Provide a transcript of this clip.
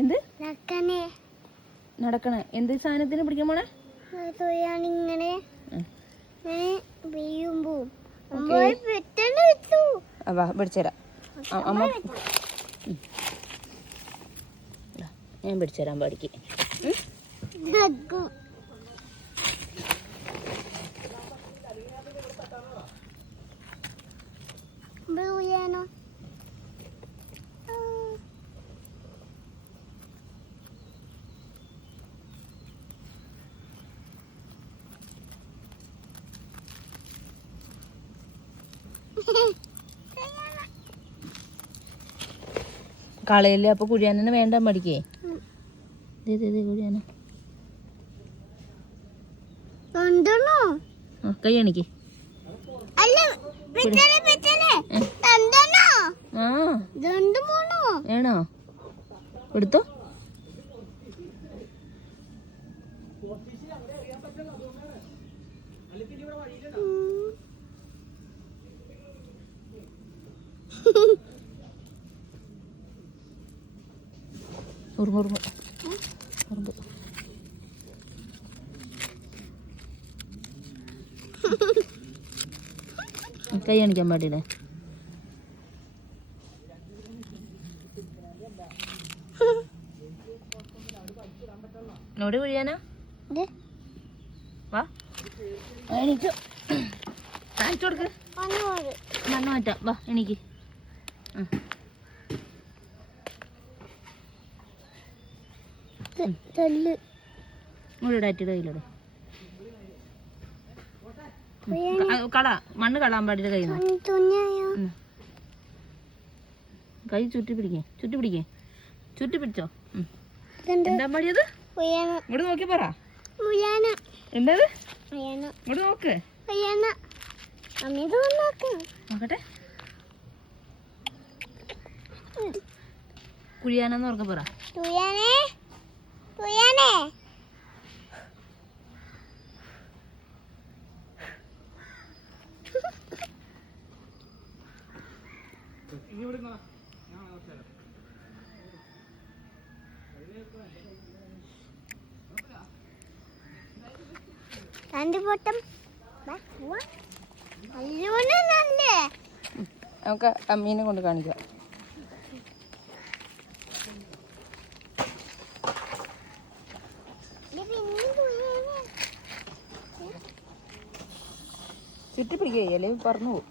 എന്ത് നടക്കണേ? എന്ത് സാധനത്തിന് പിടിക്കാൻ പോണേ? ഇങ്ങനെ പിടിച്ചരാം അമ്മ. ഞാൻ പിടിച്ചരാൻ പാടിക്ക്. കളയല്ലേ? അപ്പൊ കുഴിയാനെ വേണ്ട മടിക്കേ. കുഴിയാന കൈ എണിക്ക്. വേണോ? എടുത്തോ. ഉറുമ്പ് കൈ കാണിക്കാൻ പാടില്ലേ? നോട് കുഴിയാനാ? വാ എണീച്ചു. കാണിച്ചു കൊടുക്ക്. മണ്ണ് മാറ്റാം. വാ എണീക്ക്. ഇടാറ്റിയുടെ കയ്യിലോടെ കള. മണ്ണ് കളാൻ പാടില്ല. കൈ കൈ ചുറ്റി പിടിക്കേ. ചുറ്റി പിടിച്ചോ. എന്താ പാടിയത്? ഇങ്ങോട്ട് നോക്കി പറ. എന്താത്? ഇങ്ങോട്ട് നോക്ക്. നോക്കട്ടെ. കുഴിയാനെന്ന് ഓർക്ക പറ. നമുക്ക് അമ്മീനെ കൊണ്ട് കാണിക്കാം. ചുറ്റി പിടിക്കുക, അല്ലെങ്കിൽ പറന്നു പോകും.